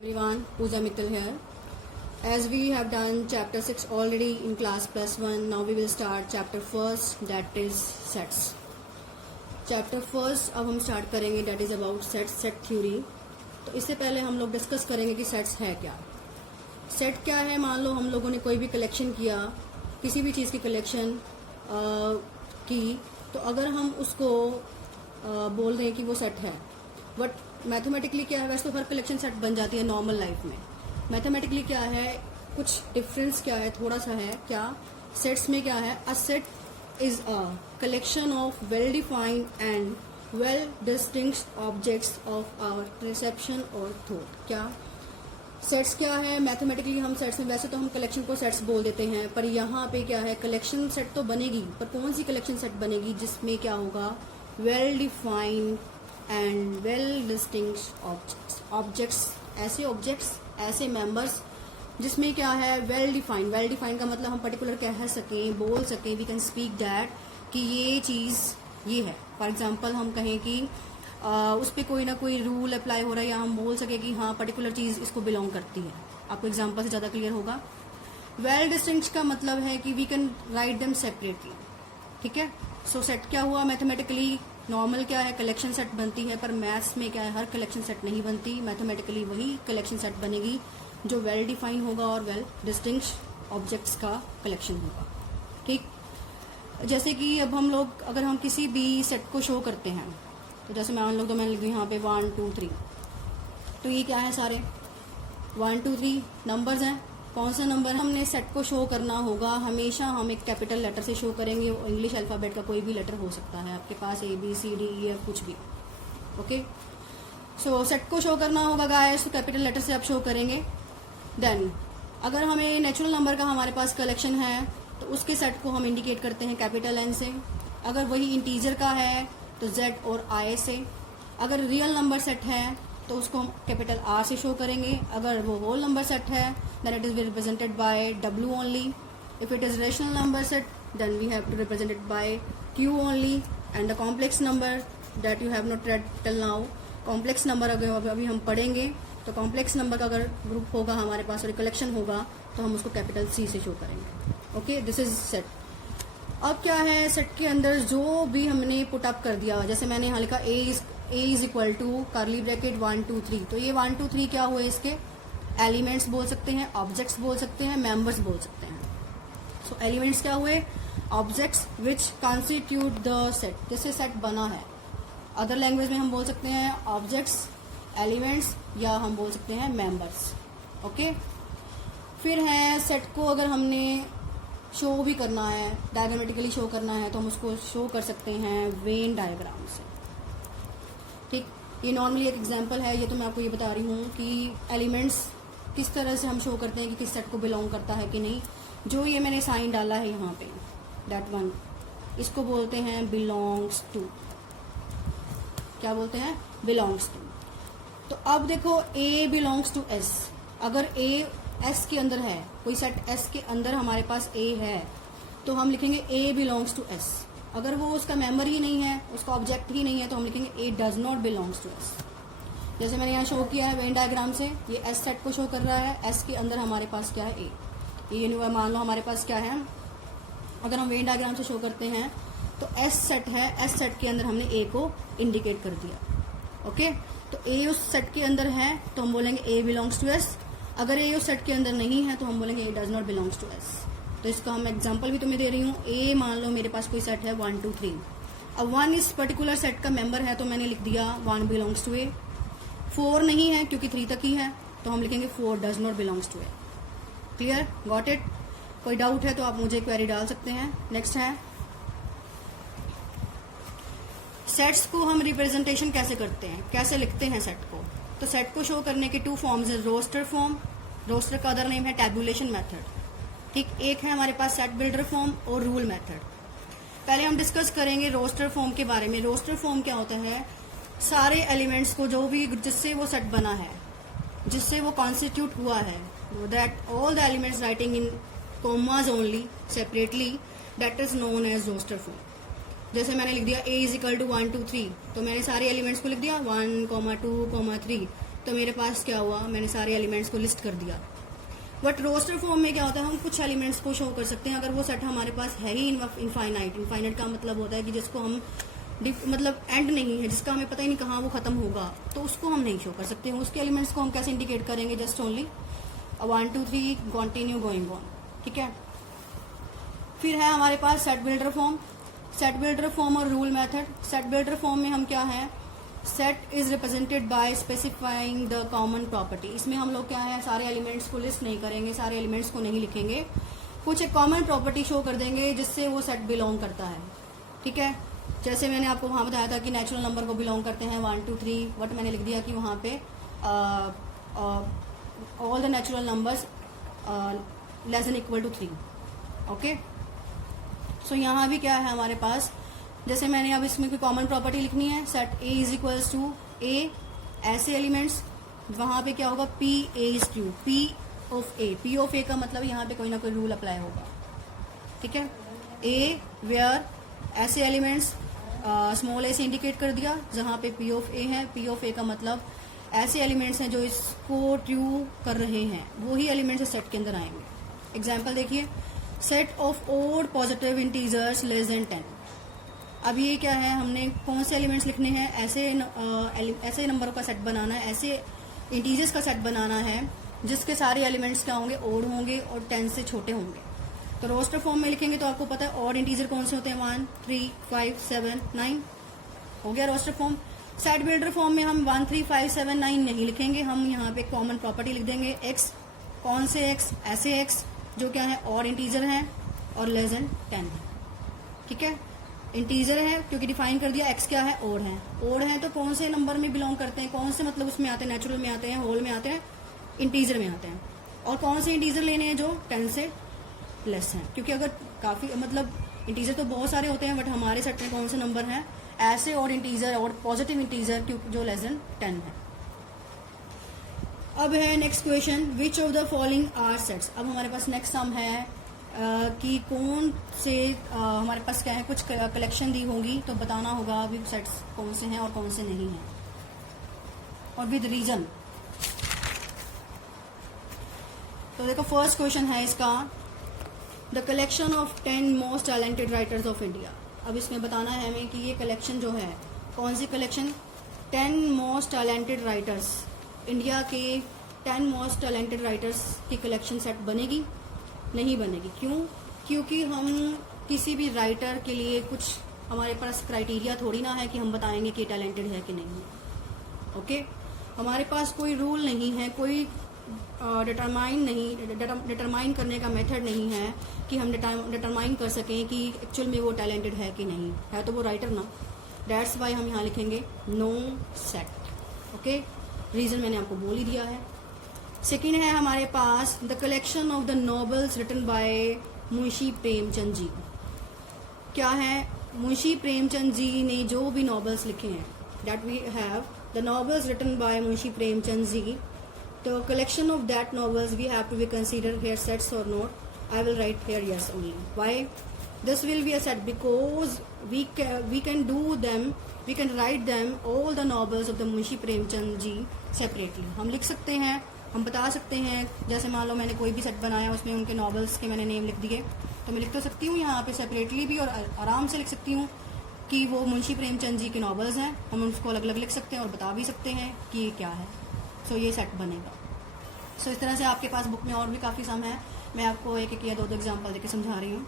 Everyone, Pooja Mittal here. As we have done chapter 6 already in class +1, now we will start chapter first, that is sets. Chapter first अब हम start करेंगे, that is about sets, set theory. तो इससे पहले हम लोग discuss करेंगे कि सेट्स है क्या. सेट क्या है? मान लो हम लोगों ने कोई भी कलेक्शन किया, किसी भी चीज़ की कलेक्शन की, तो अगर हम उसको बोल दें कि वो सेट है, बट मैथमेटिकली क्या है? वैसे तो हर कलेक्शन सेट बन जाती है नॉर्मल लाइफ में. मैथमेटिकली क्या है, कुछ डिफरेंस क्या है, थोड़ा सा है. क्या सेट्स में क्या है? A set is a collection of well defined and well distinct objects of our reception और थॉट. क्या सेट्स क्या है? मैथमेटिकली हम सेट्स में, वैसे तो हम कलेक्शन को सेट्स बोल देते हैं, पर यहाँ पे क्या है, कलेक्शन सेट तो बनेगी, पर कौन सी कलेक्शन सेट बनेगी जिसमें क्या होगा? Well defined and well distinct objects, ऐसे ऑब्जेक्ट्स, ऐसे मेंबर्स जिसमें क्या है? Well defined. वेल डिफाइंड का मतलब हम पर्टिकुलर कह सकें, बोल सकें, वी कैन स्पीक दैट कि ये चीज़ ये है. फॉर एग्जांपल हम कहें कि उस पर कोई ना कोई रूल अप्लाई हो रहा है, या हम बोल सके कि हाँ पर्टिकुलर चीज़ इसको बिलोंग करती है. आपको एग्जांपल से ज़्यादा क्लियर होगा. वेल डिस्टिंक्ट का मतलब है कि we can write them separately. ठीक है. सो सेट क्या हुआ? मैथमेटिकली नॉर्मल क्या है? कलेक्शन सेट बनती है, पर मैथ्स में क्या है? हर कलेक्शन सेट नहीं बनती. मैथमेटिकली वही कलेक्शन सेट बनेगी जो वेल डिफाइन होगा और वेल डिस्टिंक्ट ऑब्जेक्ट्स का कलेक्शन होगा. ठीक. जैसे कि अब हम लोग, अगर हम किसी भी सेट को शो करते हैं, तो जैसे मान लो, तो मैंने लिख दी यहाँ पे 1 2 3. तो ये क्या है? सारे 1 2 3 नंबर्स हैं. कौन सा नंबर हमने सेट को शो करना होगा? हमेशा हम एक कैपिटल लेटर से शो करेंगे. इंग्लिश अल्फ़ाबेट का कोई भी लेटर हो सकता है आपके पास, ABCDEF कुछ भी. ओके. सो सेट को शो करना होगा गाइस, तो कैपिटल लेटर से आप शो करेंगे. देन अगर हमें नेचुरल नंबर का हमारे पास कलेक्शन है, तो उसके सेट को हम इंडिकेट करते हैं कैपिटल N से. अगर वही इंटीजर का है तो Z और I से. अगर रियल नंबर सेट है तो उसको हम कैपिटल R से शो करेंगे. अगर वो होल नंबर सेट है, then it is represented by W only. If it is rational number set, then we have to represent it by Q only. And the complex number that you have not read till now, complex number अगर अभी हम पढ़ेंगे, तो complex number का अगर group होगा हमारे पास और कलेक्शन होगा, तो हम उसको कैपिटल C से शो करेंगे. ओके. This is set. अब क्या है? सेट के अंदर जो भी हमने पुट अप कर दिया, जैसे मैंने यहाँ लिखा A is equal to curly bracket 1 2 3. तो ये 1 2 3 क्या हुए? इसके एलिमेंट्स बोल सकते हैं, ऑब्जेक्ट्स बोल सकते हैं, मेंबर्स बोल सकते हैं. सो एलिमेंट्स क्या हुए? Objects which constitute the set, जिससे सेट बना है. अदर लैंग्वेज में हम बोल सकते हैं ऑब्जेक्ट्स, एलिमेंट्स, या हम बोल सकते हैं मेंबर्स. ओके. फिर है सेट को अगर हमने शो भी करना है, डायग्रामेटिकली शो करना है, तो हम उसको शो कर सकते हैं वेन डायग्राम से. ठीक. ये नॉर्मली एक एग्जांपल है, ये तो मैं आपको ये बता रही हूँ कि एलिमेंट्स किस तरह से हम शो करते हैं कि किस सेट को बिलोंग करता है कि नहीं. जो ये मैंने साइन डाला है यहाँ पे, दैट वन, इसको बोलते हैं बिलोंग्स टू. क्या बोलते हैं? Belongs to. तो अब देखो, A बिलोंग्स टू S. अगर A S के अंदर है, कोई सेट S के अंदर हमारे पास A है, तो हम लिखेंगे A बिलोंग्स टू S. अगर वो उसका मेंबर ही नहीं है, उसका ऑब्जेक्ट ही नहीं है, तो हम लिखेंगे A does not belongs to S. जैसे मैंने यहाँ शो किया है वेन डायग्राम से, ये S सेट को शो कर रहा है. S के अंदर हमारे पास क्या है? A. ये मान लो हमारे पास क्या है, अगर हम वेन डायग्राम से शो करते हैं, तो S सेट है, S सेट के अंदर हमने A को इंडिकेट कर दिया. ओके. तो A उस सेट के अंदर है, तो हम बोलेंगे A बिलोंग्स टू S. अगर A उस सेट के अंदर नहीं है, तो हम बोलेंगे A does not belongs to S. तो इसका हम एग्जांपल भी तुम्हें दे रही हूँ. A मान लो मेरे पास कोई सेट है 1 2 3. अब 1 इस पर्टिकुलर सेट का मेंबर है, तो मैंने लिख दिया 1 बिलोंग्स टू A. 4 नहीं है क्योंकि 3 तक ही है, तो हम लिखेंगे 4 does not belongs to A. Clear? Got it? कोई डाउट है तो आप मुझे क्वेरी डाल सकते हैं. नेक्स्ट है सेट्स को हम रिप्रेजेंटेशन कैसे करते हैं, कैसे लिखते हैं सेट को. तो सेट को शो करने के 2 फॉर्म्स है. रोस्टर फॉर्म, रोस्टर का अदर नेम है टैबुलेशन मेथड. ठीक. एक है हमारे पास सेट बिल्डर फॉर्म और रूल मेथड. पहले हम डिस्कस करेंगे रोस्टर फॉर्म के बारे में. रोस्टर फॉर्म क्या होता है? सारे एलिमेंट्स को, जो भी जिससे वो सेट बना है, जिससे वो कॉन्स्टिट्यूट हुआ है, that all the elements writing in commas only separately, that is known as roster form. जैसे मैंने लिख दिया A इज इक्वल टू 1 2 3, तो मैंने सारे एलिमेंट्स को लिख दिया 1 2 3. तो मेरे पास क्या हुआ, मैंने सारे एलिमेंट्स को लिस्ट कर दिया। बट रोस्टर फॉर्म में क्या होता है, हम कुछ एलिमेंट्स को शो कर सकते हैं अगर वो सेट हमारे पास है ही इनफाइनाइट। इनफाइनाइट का मतलब होता है कि जिसको हम मतलब एंड नहीं है, जिसका हमें पता ही नहीं कहाँ वो खत्म होगा, तो उसको हम नहीं शो कर सकते हैं। उसके एलिमेंट्स को हम कैसे इंडिकेट करेंगे, just only 1 2 3 continue going on, ठीक है। फिर है हमारे पास set builder form. Set builder form और rule method. Set builder form में हम क्या है, set is represented by specifying the common property. इसमें हम लोग क्या है, सारे एलिमेंट्स को लिस्ट नहीं करेंगे, सारे एलिमेंट्स को नहीं लिखेंगे, कुछ एक कॉमन प्रॉपर्टी शो कर देंगे जिससे वो सेट बिलोंग करता है, ठीक है। जैसे मैंने आपको वहां बताया था कि नेचुरल नंबर को बिलोंग करते हैं 1 2 3, बट मैंने लिख दिया कि वहां पे all the natural numbers less than equal to 3, okay. So यहाँ भी क्या है हमारे पास, जैसे मैंने अब इसमें कोई कॉमन प्रॉपर्टी लिखनी है, set A is equals to A, ऐसे एलिमेंट्स, वहां पे क्या होगा, P A is to P of A. P of A का मतलब यहाँ पे कोई ना कोई रूल अप्लाई होगा, ठीक है। ए वेयर ऐसे एलिमेंट्स, स्मॉल ए से इंडिकेट कर दिया जहां पे पी ऑफ ए है। पी ऑफ ए का मतलब ऐसे एलिमेंट्स हैं जो इसको ट्रू कर रहे हैं, वही एलिमेंट्स सेट के अंदर आएंगे। एग्जाम्पल देखिए, set of odd positive integers less than 10। अब ये क्या है, हमने कौन से एलिमेंट्स लिखने हैं, ऐसे नंबरों का सेट बनाना है, ऐसे इंटीजर्स का सेट बनाना है जिसके सारे एलिमेंट्स क्या होंगे, ओड होंगे और 10 से छोटे होंगे। तो रोस्टर फॉर्म में लिखेंगे तो आपको पता है ऑड इंटीजर कौन से होते हैं, 1 3 5 7 9, हो गया roster form. Set builder form में हम 1 3 5 7 9 नहीं लिखेंगे, हम यहाँ पे कॉमन प्रॉपर्टी लिख देंगे एक्स। कौन से एक्स, ऐसे एक्स जो क्या है ऑड इंटीजर हैं और लेस देन 10 है, ठीक है। इंटीजर है क्योंकि डिफाइन कर दिया, एक्स क्या है, ओड है। ओड है तो कौन से नंबर में बिलोंग करते हैं, कौन से मतलब उसमें आते हैं, नेचुरल में आते हैं, होल में आते हैं, इंटीजर में आते हैं। और कौन से इंटीजर लेने हैं, जो 10 से लेस हैं, क्योंकि अगर काफी मतलब इंटीजर तो बहुत सारे होते हैं, बट हमारे सेट में कौन से नंबर हैं, ऐसे और इंटीजर और पॉजिटिव इंटीजर जो लेस देन 10 है। अब है next question, which of the following are sets. अब हमारे पास नेक्स्ट सम है कि कौन से हमारे पास क्या है, कुछ कलेक्शन दी होगी तो बताना होगा अभी सेट्स कौन से हैं और कौन से नहीं हैं, और विद रीजन। तो देखो फर्स्ट क्वेश्चन है इसका, the collection of 10 most talented writers of India. अब इसमें बताना है हमें कि ये कलेक्शन जो है, कौन सी collection, 10 most talented writers, India के 10 मोस्ट टैलेंटेड राइटर्स की कलेक्शन सेट बनेगी, नहीं बनेगी। क्यों, क्योंकि हम किसी भी राइटर के लिए कुछ हमारे पास क्राइटेरिया थोड़ी ना है कि हम बताएंगे कि टैलेंटेड है कि नहीं है, ओके। हमारे पास कोई रूल नहीं है, कोई डिटरमाइन करने का मेथड नहीं है कि हम डिटरमाइन कर सकें कि एक्चुअल में वो टैलेंटेड है कि नहीं है, तो वो राइटर ना। दैट्स वाई हम यहाँ लिखेंगे नो सेट, ओके। रीजन मैंने आपको बोल ही दिया है। सेकेंड है हमारे पास the collection of the novels written by Munshi Premchand ji. क्या है, मुंशी प्रेमचंद जी ने जो भी नॉवेल्स लिखे हैं, that we have the novels written by Munshi Premchand ji, the collection of that novels we have to be considered here sets or not. I will write here yes only. Why? This will be a set because we can do them, we can write them all the novels of the Munshi Premchand ji separately. हम लिख सकते हैं, हम बता सकते हैं, जैसे मान लो मैंने कोई भी सेट बनाया, उसमें उनके नॉवेल्स के मैंने नेम लिख दिए, तो मैं लिख तो सकती हूँ यहाँ पे सेपरेटली भी, और आराम से लिख सकती हूँ कि वो मुंशी प्रेमचंद जी के नॉवेल्स हैं। हम उसको अलग अलग लिख सकते हैं और बता भी सकते हैं कि ये क्या है। सो ये सेट बनेगा। सो इस तरह से आपके पास बुक में और भी काफ़ी सम है, मैं आपको एक एक या दो एग्जांपल देके समझा रही हूँ।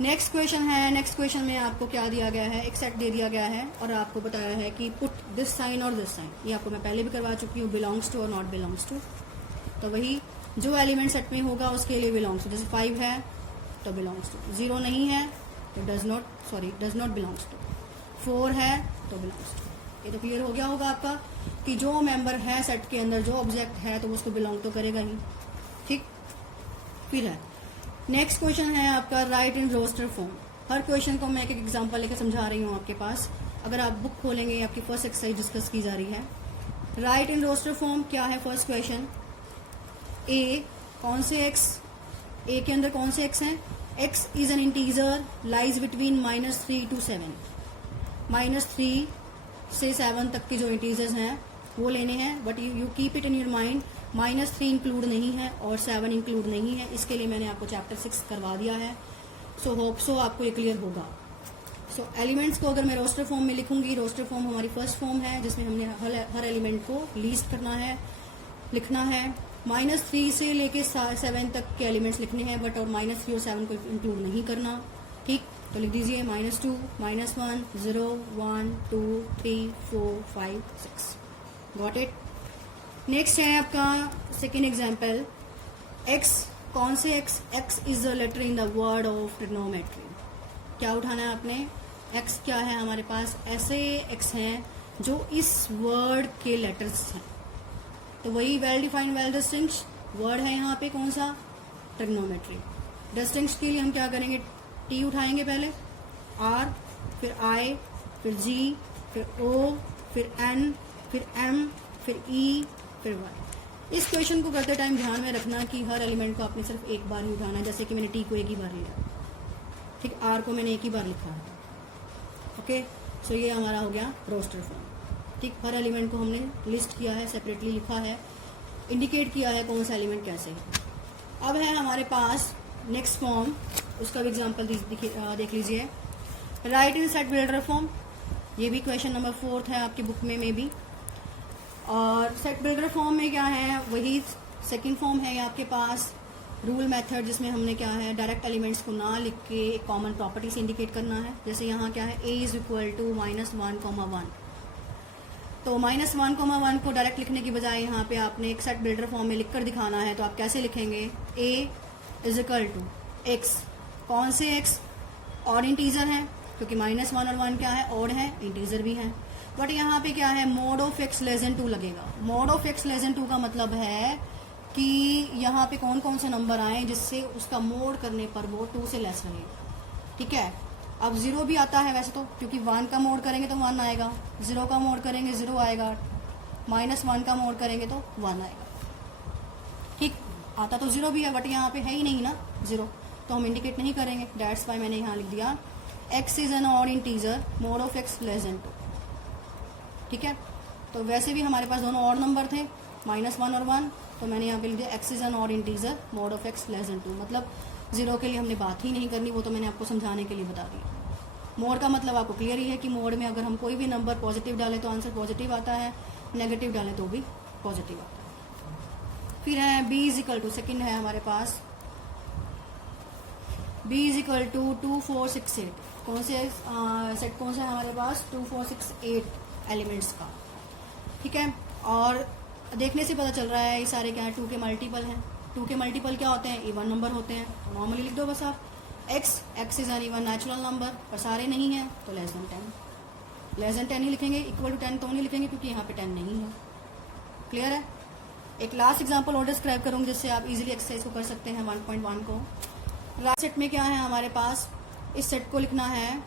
नेक्स्ट क्वेश्चन है, नेक्स्ट क्वेश्चन में आपको क्या दिया गया है, एक सेट दे दिया गया है और आपको बताया है कि पुट दिस साइन और दिस साइन। ये आपको मैं पहले भी करवा चुकी हूँ, बिलोंग्स टू और नॉट बिलोंग्स टू। तो वही जो एलिमेंट सेट में होगा उसके लिए बिलोंग्स टू, जैसे 5 है तो बिलोंग्स टू, 0 नहीं है तो डज नॉट बिलोंग्स टू, 4 है तो बिलोंग्स टू। ये तो क्लियर हो गया होगा आपका कि जो मेंबर है सेट के अंदर, जो ऑब्जेक्ट है तो उसको बिलोंग तो करेगा ही, ठीक। फिर है नेक्स्ट क्वेश्चन है आपका राइट इन रोस्टर फॉर्म। हर क्वेश्चन को मैं एक एक एग्जांपल लेकर समझा रही हूँ आपके पास। अगर आप बुक खोलेंगे, आपकी फर्स्ट एक्सरसाइज डिस्कस की जा रही है। राइट इन रोस्टर फॉर्म क्या है, फर्स्ट क्वेश्चन, ए कौन से एक्स, ए के अंदर कौन से एक्स हैं, x is an integer lies between -3 to 7, -3 से 7 तक के जो इंटीजर्स हैं वो लेने हैं, but you keep it in your mind. -3 include नहीं है और 7 इंक्लूड नहीं है, इसके लिए मैंने आपको चैप्टर 6 करवा दिया है। सो होप सो आपको ये क्लियर होगा। सो एलिमेंट्स को अगर मैं रोस्टर फॉर्म में लिखूंगी, रोस्टर फॉर्म हमारी फर्स्ट फॉर्म है जिसमें हमने हर एलिमेंट को लिस्ट करना है, लिखना है। -3 से लेके 7 तक के एलिमेंट्स लिखने हैं, बट और -3 और 7 को इंक्लूड नहीं करना। ठीक, तो लिख दीजिए -2, -1, 0, 1, 2, 3, 4, 5, 6। Got it. नेक्स्ट है आपका सेकेंड एग्जाम्पल, x। कौन से x? x is a letter in the word of trigonometry. क्या उठाना है आपने? x क्या है हमारे पास? ऐसे x हैं जो इस वर्ड के लेटर्स हैं, तो वही वेल डिफाइंड वेल डिस्टिंक्श वर्ड है यहाँ पे, कौन सा? ट्रिग्नोमेट्री। डिस्टिंक्श के लिए हम क्या करेंगे? t उठाएंगे पहले, r, फिर i, फिर g, फिर o, फिर n, फिर m, फिर e, फिर y। इस क्वेश्चन को करते टाइम ध्यान में रखना कि हर एलिमेंट को आपने सिर्फ एक बार ही उठाना है। जैसे कि मैंने t को एक ही बार लिया, ठीक, r को मैंने एक ही बार लिखा है। ओके, सो ये हमारा हो गया रोस्टर फॉर्म। ठीक, हर एलिमेंट को हमने लिस्ट किया है, सेपरेटली लिखा है, इंडिकेट किया है कौन सा एलिमेंट कैसे है। अब है हमारे पास नेक्स्ट फॉर्म, उसका भी एग्जाम्पल देख लीजिए। राइट इन सेट बिल्डर फॉर्म, ये भी क्वेश्चन नंबर 4 है आपकी बुक में भी। और सेट बिल्डर फॉर्म में क्या है? वही सेकंड फॉर्म है आपके पास, रूल मेथड, जिसमें हमने क्या है डायरेक्ट एलिमेंट्स को ना लिख के एक कॉमन प्रॉपर्टी से इंडिकेट करना है। जैसे यहाँ क्या है, a इज इक्वल टू -1,1। तो -1,1 को डायरेक्ट लिखने की बजाय यहाँ पे आपने एक सेट बिल्डर फॉर्म में लिखकर दिखाना है। तो आप कैसे लिखेंगे? a is equal to x। कौन से x? ऑड इंटीजर है, क्योंकि -1 और 1 क्या है? ऑड है, इंटीजर भी है। बट यहाँ पे क्या है? Mode of x less than 2 लगेगा। Mode of x less than 2 का मतलब है कि यहाँ पे कौन कौन से नंबर आए जिससे उसका मोड करने पर वो 2 से लेस रहे। ठीक है, अब 0 भी आता है वैसे तो, क्योंकि 1 का मोड करेंगे तो 1 आएगा, 0 का मोड करेंगे 0 आएगा, -1 का मोड करेंगे तो 1 आएगा। ठीक, आता तो 0 भी है, बट यहाँ पे है ही नहीं ना 0, तो हम इंडिकेट नहीं करेंगे। दैट्स वाई मैंने यहाँ लिख दिया x is an odd integer, mode of x less than 2। ठीक है, तो वैसे भी हमारे पास दोनों ऑड नंबर थे, -1 और 1, तो मैंने यहाँ पे लिख दिया x is an odd integer, mode of x less than 2। मतलब 0 के लिए हमने बात ही नहीं करनी, वो तो मैंने आपको समझाने के लिए बता दिया। मोड का मतलब आपको क्लियर ही है कि मोड में अगर हम कोई भी नंबर पॉजिटिव डालें तो आंसर पॉजिटिव आता है, नेगेटिव डालें तो भी पॉजिटिव आता है। फिर है b is equal to, second है हमारे पास b इज इक्वल टू 2, 4, 6, 8। कौन से सेट कौन सा है हमारे पास? 2, 4, 6, 8 एलिमेंट्स का। ठीक है, और देखने से पता चल रहा है ये सारे क्या है? 2 के मल्टीपल हैं। 2 के मल्टीपल क्या होते हैं? इवन नंबर होते हैं। नॉर्मली लिख दो बस आप x is an even natural number, पर सारे नहीं है तो लेस देन 10। लेस देन 10 ही लिखेंगे, इक्वल टू 10 तो नहीं लिखेंगे क्योंकि यहाँ पे 10 नहीं है। क्लियर है? एक लास्ट एग्जाम्पल और डिस्क्राइब करूंगी जिससे आप इजीली एक्सरसाइज को कर सकते हैं 1.1 को। लास्ट सेट में क्या है हमारे पास? इस सेट को लिखना है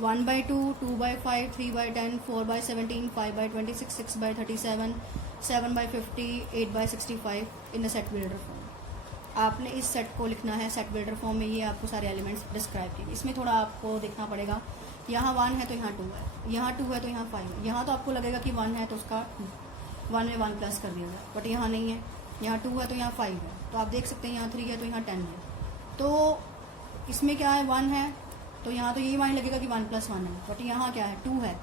1/2, 2/5, 3/10, 4/17, 5/26, 6/37, 7/50, 8/65 in the set builder form. आपने इस सेट को लिखना है सेट बिल्डर फॉर्म में। ये आपको सारे एलिमेंट्स डिस्क्राइब किए। इसमें थोड़ा आपको देखना पड़ेगा, यहाँ 1 है तो यहाँ 2 है, यहाँ 2 है तो यहाँ 5 है। यहाँ तो आपको लगेगा कि 1 है तो उसका 1 में 1 प्लस कर दिया जाए, बट यहाँ नहीं है। यहाँ 2 है तो यहाँ 5 है, तो आप देख सकते हैं यहाँ 3 है तो यहाँ 10 है। तो इसमें क्या है? 1 है तो यहाँ तो यही माइंड लगेगा कि 1 + 1 है, बट यहाँ क्या है? 2 है।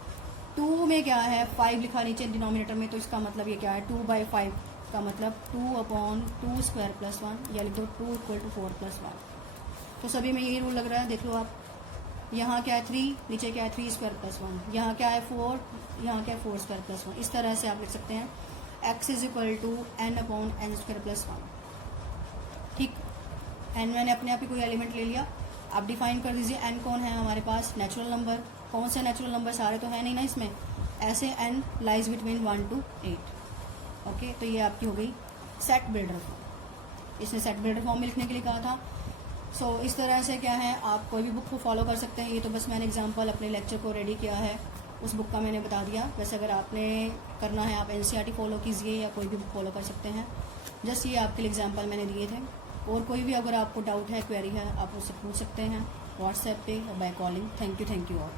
2 में क्या है? 5 लिखा नीचे डिनोमिनेटर में, तो इसका मतलब ये क्या है? 2/5 का मतलब 2/2² + 1, या लिख दो 2 = 4 + 1। तो सभी में यही रूल लग रहा है, देख लो आप। यहाँ क्या है? 3, नीचे क्या है? 3² + 1, यहाँ क्या है? 4, यहाँ क्या है? 4² + 1। इस तरह से आप लिख सकते हैं x is equal to n/n² + 1। ठीक, n मैंने अपने आप ही कोई एलिमेंट ले लिया। आप डिफाइन कर दीजिए n कौन है हमारे पास? Natural number. कौन से नेचुरल नंबर? सारे तो है नहीं ना इसमें। ऐसे n lies between 1 to 8। Okay, तो ये आपकी हो गई सेट बिल्डर फॉर्म। इसने सेट बिल्डर फॉर्म में लिखने के लिए कहा था। सो इस तरह से क्या है, आप कोई भी बुक को फॉलो कर सकते हैं। ये तो बस मैंने एग्जांपल अपने लेक्चर को रेडी किया है, उस बुक का मैंने बता दिया। वैसे अगर आपने करना है आप NCERT फॉलो कीजिए या कोई भी बुक फॉलो कर सकते हैं। जस्ट ये आपके लिए एग्जांपल मैंने दिए थे। और कोई भी अगर आपको डाउट है, क्वेरी है, आप उससे पूछ सकते हैं व्हाट्सएप पे और by calling. Thank you all.